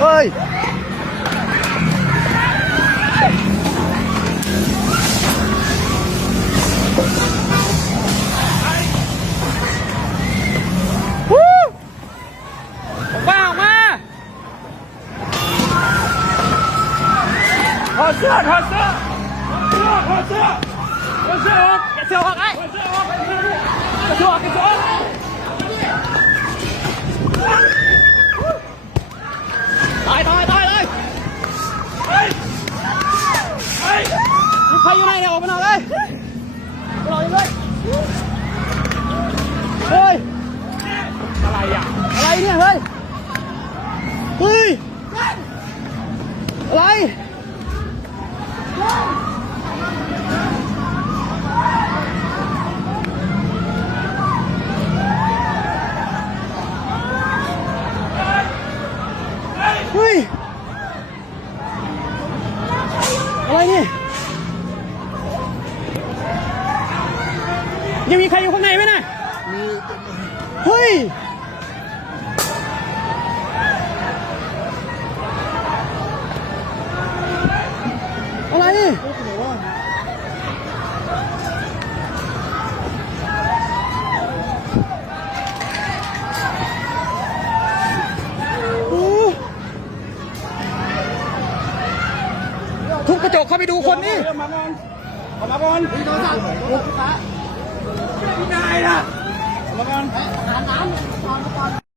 เฮ้ยว้าวมาถอดเสื้อถอดเสื้อถอดเสื้อถอดเสื้อออกเสื้อออกไอ้เสื้อออกเสื้อออกเสื้อออกตายเลยมีใครอยู่ไหนเนี่ยออกมาหน่อยเลยรออยู่เลยเฮ้ยอะไรอ่ะอะไรเนี่ยเฮ้ยอะไรเฮ้ยอะไรนี่ยังมีใครอยู่ข้างในไหมนะมีเฮ้ยอะไรนี่ทุบกระจกเข้าไปดูคนนี่มาก่อนออกมาก่อนพี่โทรศัพท์พี่นายนะออกมาก่อนน้ำ